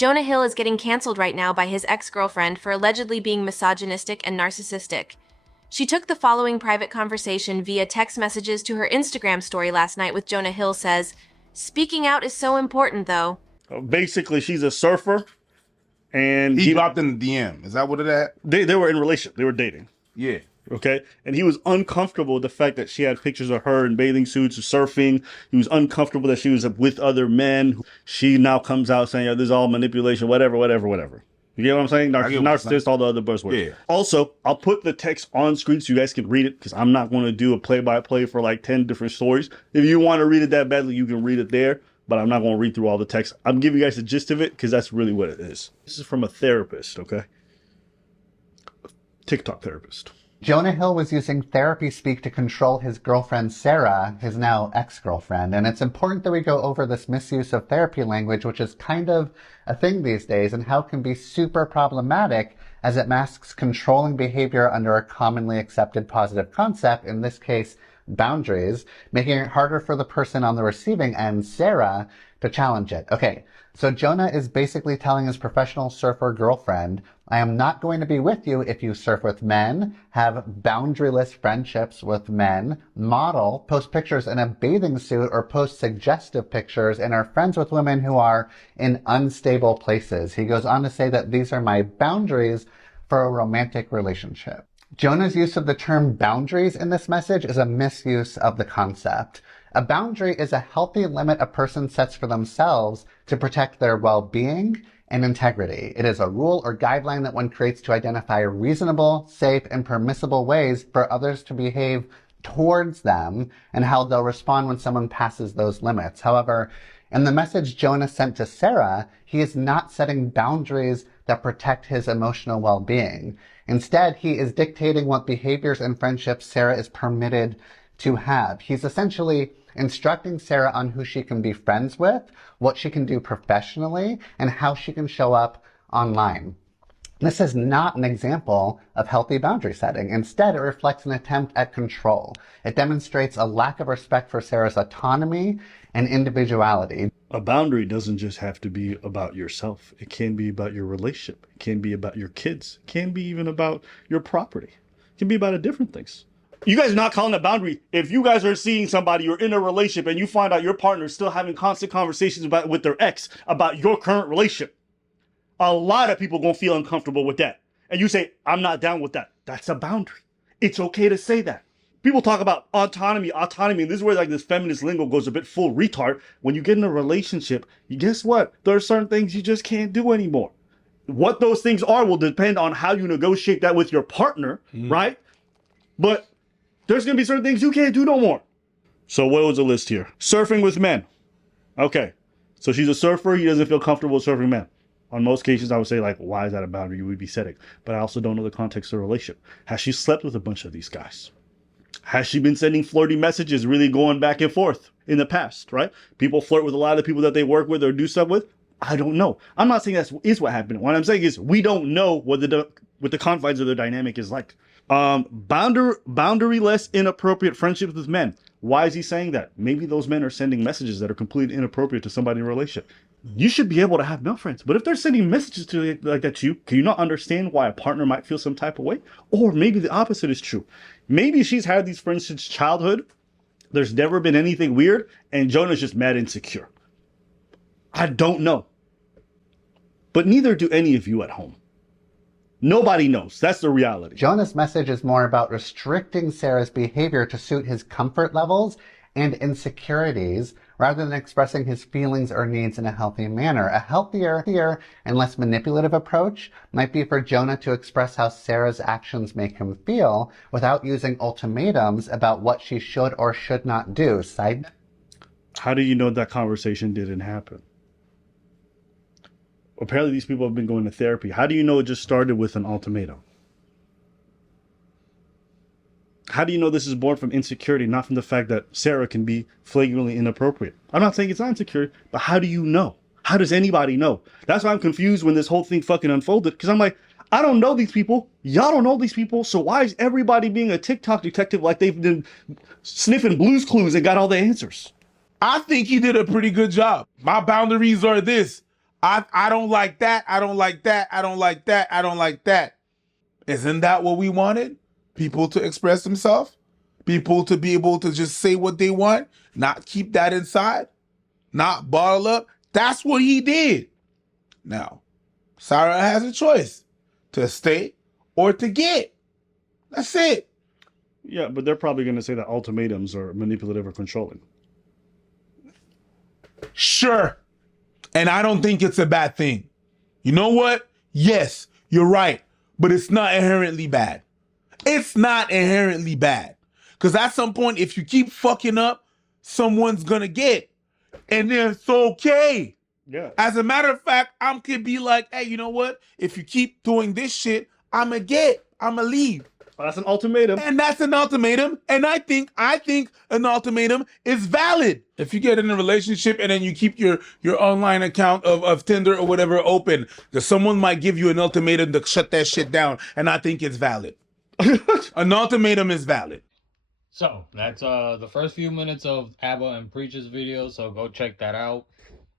Jonah Hill is getting canceled right now by his ex-girlfriend for allegedly being misogynistic and narcissistic. She took the following private conversation via text messages to her Instagram story last night with Jonah Hill says, "Speaking out is so important though." Basically, she's a surfer, and he dropped in the DM. Is that what it had? They were in a relationship. They were dating. Yeah. Okay, and he was uncomfortable with the fact that she had pictures of her in bathing suits surfing. He was uncomfortable that she was with other men. She now comes out saying, "Oh, this is all manipulation, whatever. You get what I'm saying? Narcissist, all the other buzzwords. Yeah. Also, I'll put the text on screen so you guys can read it, because I'm not going to do a play-by-play for like 10 different stories. If you want to read it that badly, you can read it there, but I'm not going to read through all the text. I'm giving you guys the gist of it, because that's really what it is. This is from a therapist, okay? TikTok therapist. Jonah Hill was using therapy speak to control his girlfriend, Sarah, his now ex-girlfriend. And it's important that we go over this misuse of therapy language, which is kind of a thing these days, and how it can be super problematic as it masks controlling behavior under a commonly accepted positive concept, in this case, boundaries, making it harder for the person on the receiving end, Sarah, to challenge it. Okay, so Jonah is basically telling his professional surfer girlfriend, "I am not going to be with you if you surf with men, have boundaryless friendships with men, model, post pictures in a bathing suit, or post suggestive pictures, and are friends with women who are in unstable places." He goes on to say that these are my boundaries for a romantic relationship. Jonah's use of the term boundaries in this message is a misuse of the concept. A boundary is a healthy limit a person sets for themselves to protect their well-being and integrity. It is a rule or guideline that one creates to identify reasonable, safe, and permissible ways for others to behave towards them and how they'll respond when someone passes those limits. However, in the message Jonah sent to Sarah, he is not setting boundaries that protect his emotional well-being. Instead, he is dictating what behaviors and friendships Sarah is permitted to have. He's essentially instructing Sarah on who she can be friends with, what she can do professionally, and how she can show up online. This is not an example of healthy boundary setting. Instead, it reflects an attempt at control. It demonstrates a lack of respect for Sarah's autonomy and individuality. A boundary doesn't just have to be about yourself. It can be about your relationship. It can be about your kids. It can be even about your property. It can be about different things. You guys are not calling a boundary. If you guys are seeing somebody, you're in a relationship, and you find out your partner is still having constant conversations with their ex about your current relationship, a lot of people gonna feel uncomfortable with that. And you say, "I'm not down with that." That's a boundary. It's okay to say that. People talk about autonomy. And this is where like this feminist lingo goes a bit full retard. When you get in a relationship, you guess what? There are certain things you just can't do anymore. What those things are will depend on how you negotiate that with your partner, right? But there's gonna be certain things you can't do no more. So what was the list here? Surfing with men. Okay, so she's a surfer. He doesn't feel comfortable surfing men. On most cases, I would say, like, why is that a boundary you would be setting? But I also don't know the context of the relationship. Has she slept with a bunch of these guys? Has she been sending flirty messages, really going back and forth in the past, right? People flirt with a lot of people that they work with or do stuff with. I don't know. I'm not saying that is what happened. What I'm saying is we don't know what the confines of the dynamic is like. Boundaryless, inappropriate friendships with men. Why is he saying that? Maybe those men are sending messages that are completely inappropriate to somebody in a relationship. You should be able to have male friends, but if they're sending messages to you like that, can you not understand why a partner might feel some type of way? Or maybe the opposite is true. Maybe she's had these friends since childhood. There's never been anything weird, and Jonah's just mad insecure. I don't know. But neither do any of you at home. Nobody knows. That's the reality. Jonah's message is more about restricting Sarah's behavior to suit his comfort levels and insecurities, rather than expressing his feelings or needs in a healthy manner. A healthier and less manipulative approach might be for Jonah to express how Sarah's actions make him feel without using ultimatums about what she should or should not do. Side note. How do you know that conversation didn't happen? Apparently these people have been going to therapy. How do you know it just started with an ultimatum? How do you know this is born from insecurity, not from the fact that Sarah can be flagrantly inappropriate? I'm not saying it's not insecurity, but how do you know? How does anybody know? That's why I'm confused when this whole thing fucking unfolded, because I'm like, I don't know these people. Y'all don't know these people. So why is everybody being a TikTok detective like they've been sniffing Blue's Clues and got all the answers? I think he did a pretty good job. My boundaries are this. I don't like that. I don't like that. I don't like that. I don't like that. Isn't that what we wanted? People to express themselves? People to be able to just say what they want, not keep that inside, not bottle up. That's what he did. Now, Sarah has a choice to stay or to get. That's it. Yeah, but they're probably going to say that ultimatums are manipulative or controlling. Sure. And I don't think it's a bad thing. You know what? Yes, you're right. But it's not inherently bad. It's not inherently bad. Because at some point, if you keep fucking up, someone's going to get. And then it's okay. Yeah. As a matter of fact, I could be like, hey, you know what? If you keep doing this shit, I'm going to leave. That's an ultimatum. And that's an ultimatum. And I think an ultimatum is valid. If you get in a relationship and then you keep your online account of Tinder or whatever open, because someone might give you an ultimatum to shut that shit down. And I think it's valid. An ultimatum is valid. So that's the first few minutes of Abba and Preacher's video. So go check that out.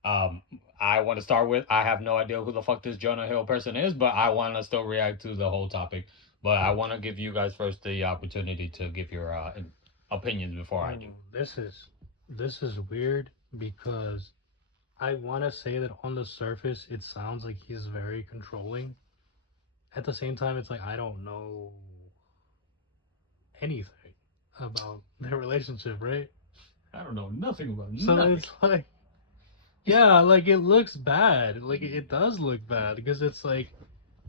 I want to start with, I have no idea who the fuck this Jonah Hill person is, but I want to still react to the whole topic. But I want to give you guys first the opportunity to give your opinions before I do. This is weird because I want to say that on the surface it sounds like he's very controlling. At the same time, it's like I don't know anything about their relationship, right? I don't know nothing about So nothing. it's like, yeah, like it looks bad. Like it does look bad because it's like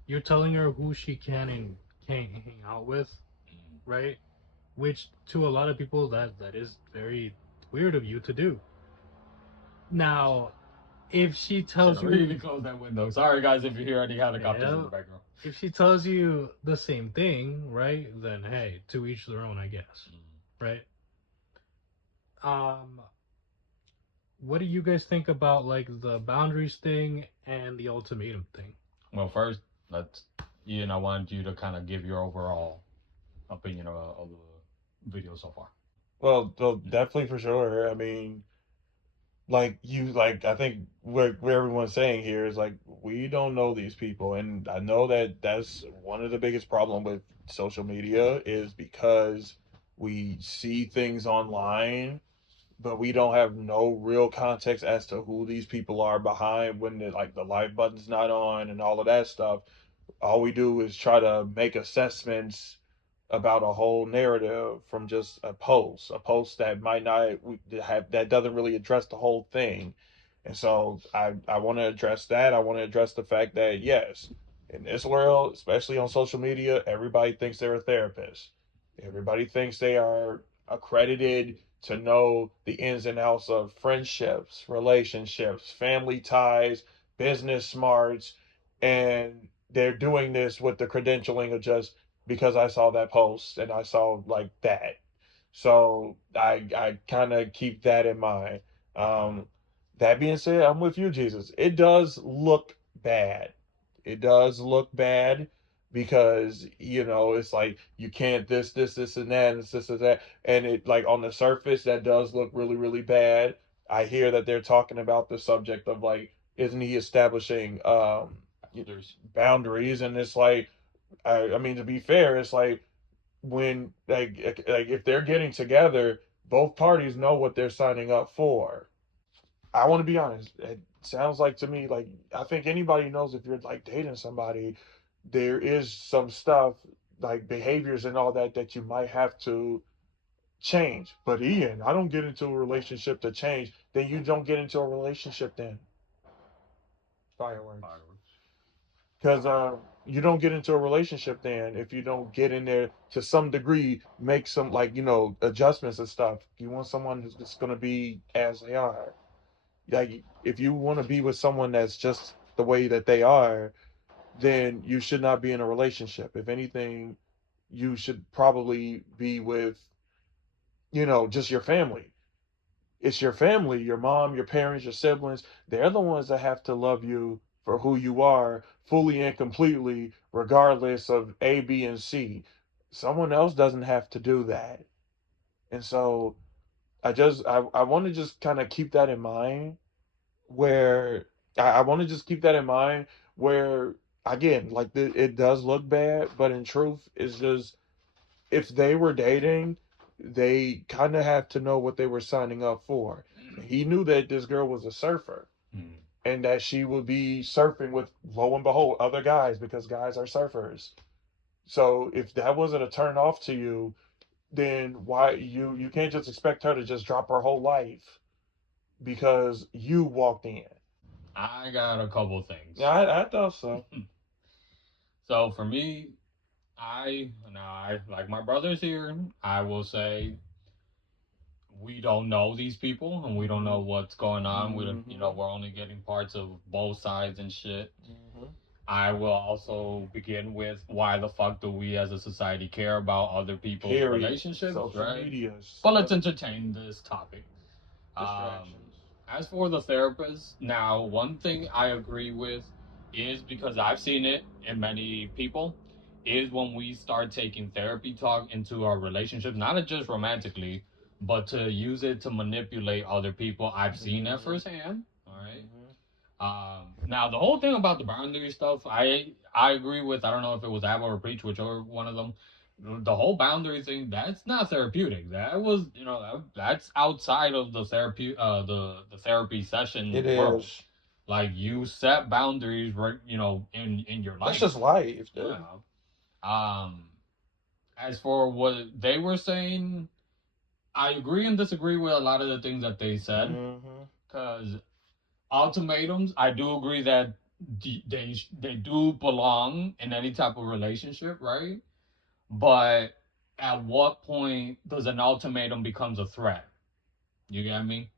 you're telling her who she can and can't hang out with, right? Which to a lot of people that is very weird of you to do. Now, if she tells Should you, really close that window. Sorry guys if you hear any helicopters in the background. if she tells you the same thing, right? Then hey, to each their own, I guess, right? What do you guys think about like the boundaries thing and the ultimatum thing? Well, first, Ian, I wanted you to kind of give your overall opinion of the video so far. Well, definitely for sure. I mean, I think what everyone's saying here is like we don't know these people, and I know that that's one of the biggest problem with social media is because we see things online, but we don't have no real context as to who these people are behind when the like button's not on and all of that stuff. All we do is try to make assessments about a whole narrative from just a post that might not have that doesn't really address the whole thing. And so I want to address that. I want to address the fact that yes, in this world, especially on social media, everybody thinks they're a therapist. Everybody thinks they are accredited to know the ins and outs of friendships, relationships, family ties, business smarts, and they're doing this with the credentialing of just because I saw that post and I saw like that. So I kind of keep that in mind. Um, that being said, I'm with you, Jesus. It does look bad. It does look bad because it's like you can't this and that and this and that, and it like on the surface that does look really really bad. I hear that they're talking about the subject of like, isn't he establishing boundaries, and it's like I mean, to be fair, it's like when like if they're getting together, both parties know what they're signing up for. I want to be honest. It sounds like to me like I think anybody knows if you're like dating somebody, there is some stuff like behaviors and all that that you might have to change. But Ian, I don't get into a relationship to change. Then you don't get into a relationship then. Fireworks. Because you don't get into a relationship then if you don't get in there to some degree, make some like adjustments and stuff. You want someone who's just gonna be as they are. Like if you want to be with someone that's just the way that they are, then you should not be in a relationship. If anything, you should probably be with just your family. It's your family, your mom, your parents, your siblings. They're the ones that have to love you for who you are fully and completely, regardless of A, B, and C. Someone else doesn't have to do that. And so I want to just kind of keep that in mind where I want to just keep that in mind. Where again, like it does look bad, but in truth, it's just if they were dating, they kind of have to know what they were signing up for. He knew that this girl was a surfer Mm. and that she would be surfing with, lo and behold, other guys because guys are surfers. So if that wasn't a turn off to you, then why you can't just expect her to just drop her whole life because you walked in. I got a couple things. Yeah, I thought so. So for me, I like my brothers here. I will say we don't know these people and we don't know what's going on. We don't, we're only getting parts of both sides and shit. Mm-hmm. I will also begin with why the fuck do we as a society care about other people's Period. relationships, Social right? medias. But let's entertain this topic. Distractions. As for the therapist, now one thing I agree with is because I've seen it in many people, is when we start taking therapy talk into our relationships, not just romantically, but to use it to manipulate other people. I've seen that firsthand. All right. Now the whole thing about the boundary stuff, I agree with. I don't know if it was Abba or Preach, whichever one of them. The whole boundary thing, that's not therapeutic. That was, that's outside of the therapy, the therapy session It world. is. Like you set boundaries, right? In your life. That's just life, dude. Yeah. As for what they were saying, I agree and disagree with a lot of the things that they said. Because ultimatums, I do agree that they do belong in any type of relationship, right? But at what point does an ultimatum becomes a threat? You get me?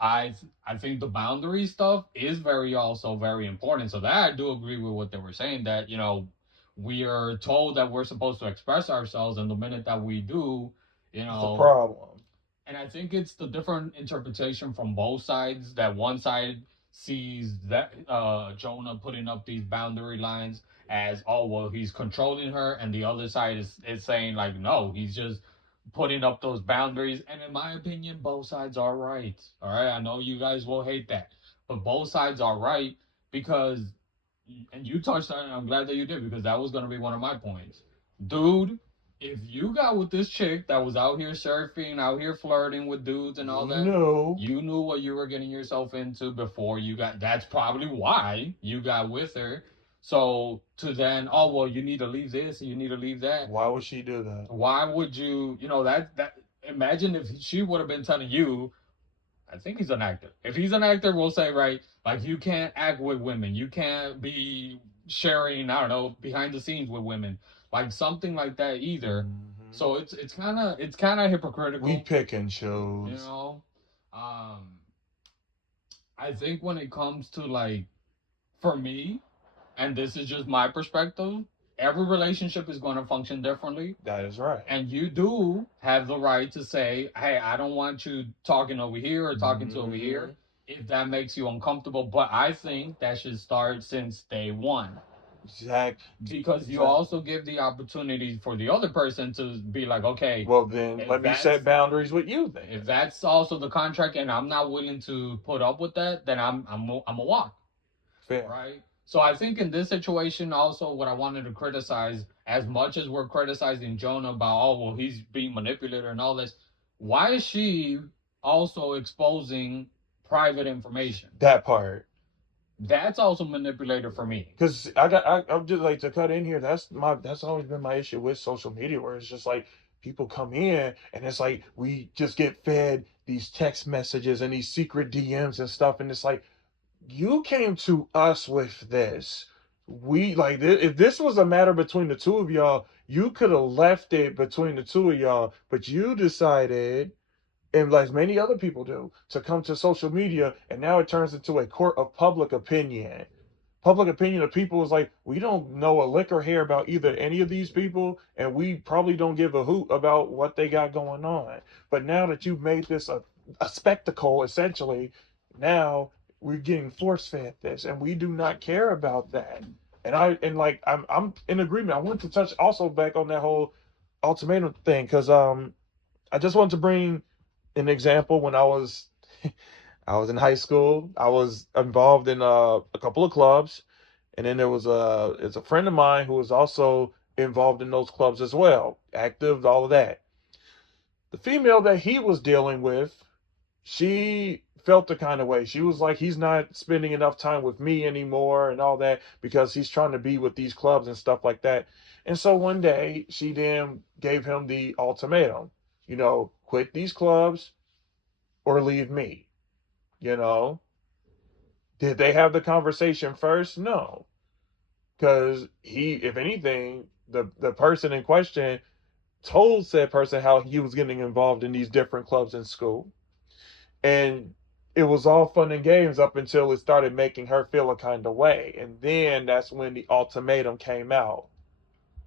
I think the boundary stuff is also very important. So that I do agree with what they were saying, that we are told that we're supposed to express ourselves, and the minute that we do, It's a problem. and I think it's the different interpretation from both sides. That one side sees that Jonah putting up these boundary lines as, oh well, he's controlling her, and the other side is saying like, no, he's just putting up those boundaries. And in my opinion, both sides are right. All right, I know you guys will hate that, but both sides are right because, and you touched on it. I'm glad that you did because that was going to be one of my points, dude. If you got with this chick that was out here surfing, out here flirting with dudes and all that, you knew what you were getting yourself into before you got. That's probably why you got with her. So to then, oh well, you need to leave this, you need to leave that. Why would she do that? Why would you? That. Imagine if she would have been telling you, I think he's an actor. If he's an actor, we'll say, right, like you can't act with women. You can't be sharing, I don't know, behind the scenes with women. Like something like that either. So it's kinda hypocritical. We pick and choose. I think when it comes to like, for me, and this is just my perspective, every relationship is going to function differently. That is right. And you do have the right to say, hey, I don't want you talking over here or talking to over here if that makes you uncomfortable. But I think that should start since day one. Exactly. Because you also give the opportunity for the other person to be like, okay, well then let me set boundaries with you then. If that's also the contract and I'm not willing to put up with that, then I'm a walk. Fair. Right? So I think in this situation also what I wanted to criticize, as much as we're criticizing Jonah about, oh well, he's being manipulated and all this, why is she also exposing private information? That part. That's also manipulated for me. Because I'm just like, to cut in here, that's always been my issue with social media, where it's just like people come in and it's like we just get fed these text messages and these secret DMs and stuff, and it's like, you came to us with this. We like if this was a matter between the two of y'all, you could have left it between the two of y'all, but you decided, and like many other people do, to come to social media, and now it turns into a court of public opinion. Public opinion of people is like, we don't know a lick or hair about either any of these people, and we probably don't give a hoot about what they got going on. But now that you've made this a spectacle, essentially, now we're getting force fed this, and we do not care about that. And I'm in agreement. I want to touch also back on that whole ultimatum thing, because I just want to bring an example. When I was I was in high school. I was involved in a couple of clubs, and then there was it's a friend of mine who was also involved in those clubs as well, active, all of that. The female that he was dealing with, she felt the kind of way. She was like, he's not spending enough time with me anymore and all that because he's trying to be with these clubs and stuff like that. And so one day she then gave him the ultimatum, quit these clubs or leave me. You know, did they have the conversation first? No, because if anything, the person in question told said person how he was getting involved in these different clubs in school. And it was all fun and games up until it started making her feel a kind of way. And then that's when the ultimatum came out.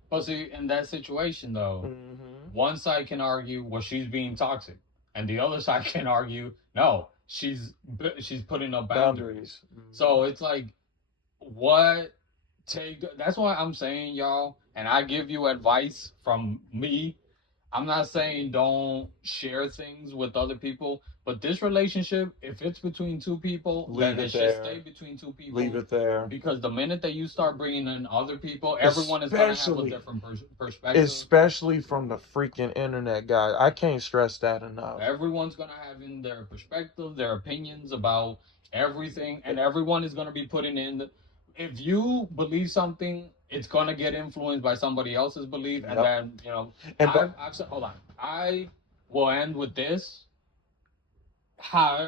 But see, in that situation though, one side can argue, well, she's being toxic, and the other side can argue, no, she's putting up boundaries. So it's like, what take? That's why I'm saying, y'all, and I give you advice from me. I'm not saying don't share things with other people, but this relationship, if it's between two people, Leave then it it should there. stay between two people. Leave it there. Because the minute that you start bringing in other people, everyone is going to have a different perspective. Especially from the freaking internet, guys. I can't stress that enough. Everyone's going to have in their perspective, their opinions about everything, and everyone is going to be putting in. If you believe something, it's going to get influenced by somebody else's belief, and then, I've said, hold on. I will end with this.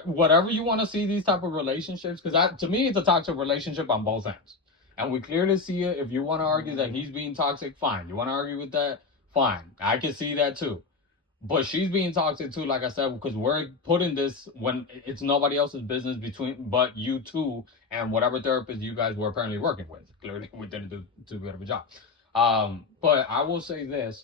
Whatever you want to see these type of relationships, because to me it's a toxic relationship on both ends, and we clearly see it. If you want to argue that he's being toxic, fine. You want to argue with that, fine. I can see that too. But she's being toxic too, like I said, because we're putting this when it's nobody else's business but you two and whatever therapist you guys were apparently working with. Clearly, we didn't do too good of a job. But I will say this: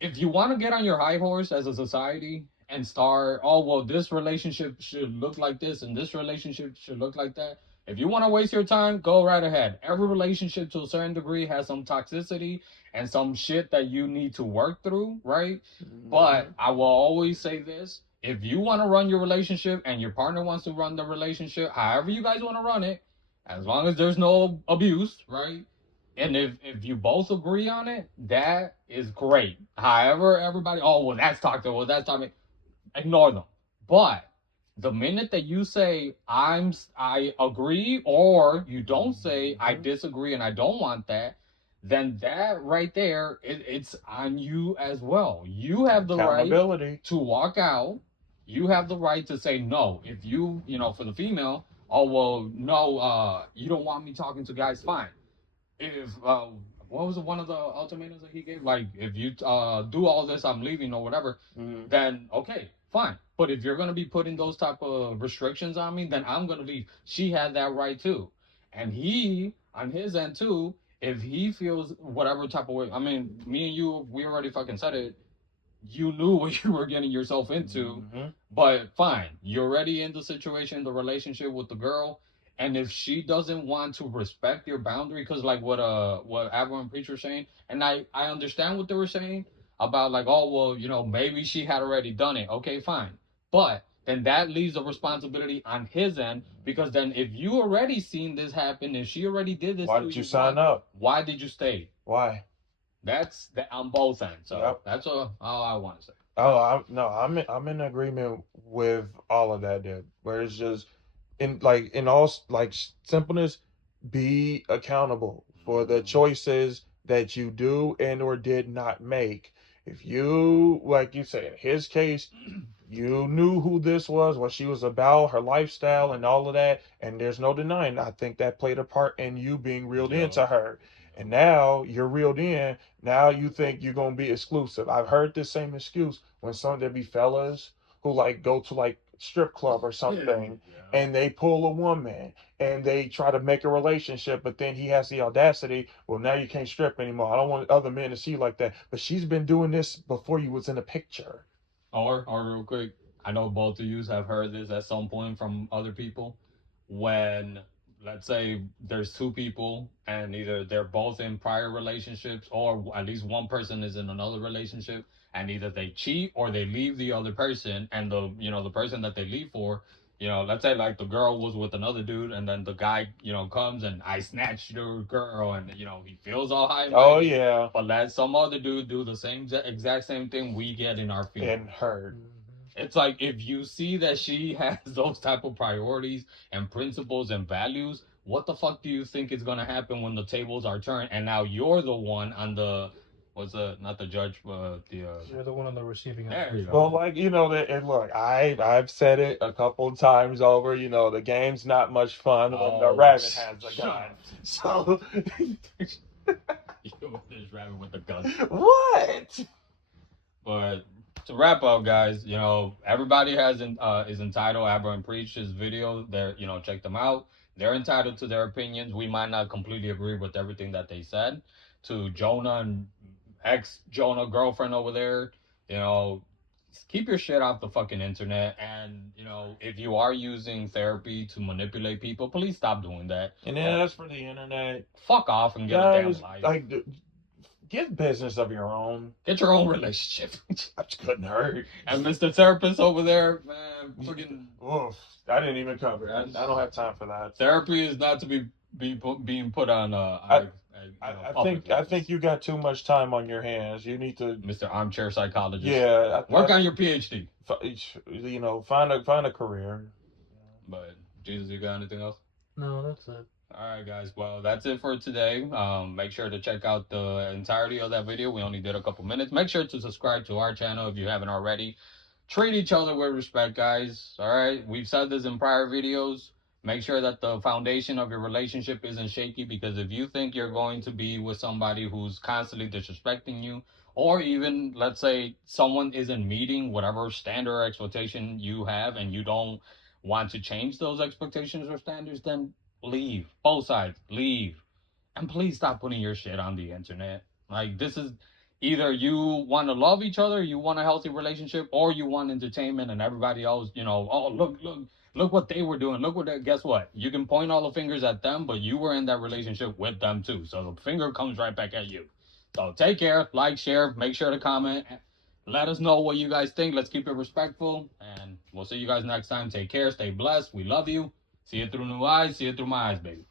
if you want to get on your high horse as a society and start, oh well, this relationship should look like this and this relationship should look like that. If you want to waste your time, go right ahead. Every relationship to a certain degree has some toxicity and some shit that you need to work through, right? But I will always say this: if you want to run your relationship and your partner wants to run the relationship, however you guys want to run it, as long as there's no abuse, right? And if you both agree on it, that is great. However, everybody, oh well, that's toxic. Well, that's toxic. Ignore them. But the minute that you say I agree, or you don't say I disagree and I don't want that, then that right there, it's on you as well. You have the right to walk out. You have the right to say no. If for the female, oh well, no, you don't want me talking to guys, fine. If what was one of the ultimatums that he gave? Like, if you do all this, I'm leaving or whatever. Then okay, fine. But if you're gonna be putting those type of restrictions on me, then I'm gonna leave. She had that right too, and he on his end too. If he feels whatever type of way, I mean, me and you, we already fucking said it. You knew what you were getting yourself into, but fine, you're already in the situation, the relationship with the girl. And if she doesn't want to respect your boundary, because like what Abel and Preacher were saying, and I understand what they were saying about, like, oh well, maybe she had already done it. Okay, fine, but then that leaves the responsibility on his end, because then if you already seen this happen, if she already did this, why did you sign up? Why did you stay? Why? That's on both ends. So that's all I want to say. Oh, I'm in agreement with all of that, dude. Where it's just in all simpleness, be accountable for the choices that you do and or did not make. If you, like you say, in his case, you knew who this was, what she was about, her lifestyle, and all of that, and there's no denying. I think that played a part in you being reeled into her. And now you're reeled in. Now you think you're gonna be exclusive. I've heard this same excuse when there be fellas who like go to like strip club or something, and they pull a woman and they try to make a relationship, but then he has the audacity. Well, now you can't strip anymore. I don't want other men to see you like that. But she's been doing this before you was in the picture. Or real quick, I know both of you have heard this at some point from other people. When, let's say, there's two people and either they're both in prior relationships, or at least one person is in another relationship, and either they cheat or they leave the other person, and the person that they leave for, you know, let's say like the girl was with another dude, and then the guy, you know, comes and I snatched your girl, and you know he feels all high. And Oh mighty, yeah, but let some other dude do the same exact same thing, we get in our feelings. and hurt. It's like if you see that she has those type of priorities and principles and values, what the fuck do you think is gonna happen when the tables are turned and now you're the one on the what's the not the judge but the You're the one on the receiving end. there you go. Well, like you know that, and look, I've said it a couple times over. You know, the game's not much fun when the Oh, rabbit has a shut gun. up. So You with this rabbit with the gun. what? But to wrap up, guys, you know everybody is entitled. Abra and Preach's video. They're check them out. They're entitled to their opinions. We might not completely agree with everything that they said. To Jonah and ex Jonah girlfriend over there, you know, keep your shit off the fucking internet. And if you are using therapy to manipulate people, please stop doing that. And then as for the internet, Fuck off and get a damn guys, life. like get business of your own. Get your own relationship. That couldn't hurt. And Mr. Therapist over there, man, fucking Oof, I didn't even cover it. I don't have time for that. therapy is not to being put on. I think you got too much time on your hands. You need to, Mr. Armchair Psychologist. yeah, Work on your PhD. you know, find a career. But Jesus, you got anything else? No, that's it. All right, guys. Well, that's it for today. Make sure to check out the entirety of that video. We only did a couple minutes. Make sure to subscribe to our channel if you haven't already. Treat each other with respect, guys. All right. We've said this in prior videos. Make sure that the foundation of your relationship isn't shaky, because if you think you're going to be with somebody who's constantly disrespecting you, or even let's say someone isn't meeting whatever standard or expectation you have and you don't want to change those expectations or standards, then leave. Both sides, leave. And please stop putting your shit on the internet. Like, this is either you want to love each other, you want a healthy relationship, or you want entertainment, and everybody else, oh, look what they were doing. Look what they, guess what? You can point all the fingers at them, but you were in that relationship with them too. So the finger comes right back at you. So take care, like, share, make sure to comment. Let us know what you guys think. Let's keep it respectful. And we'll see you guys next time. Take care. Stay blessed. We love you. See it through new eyes. See it through my eyes, baby.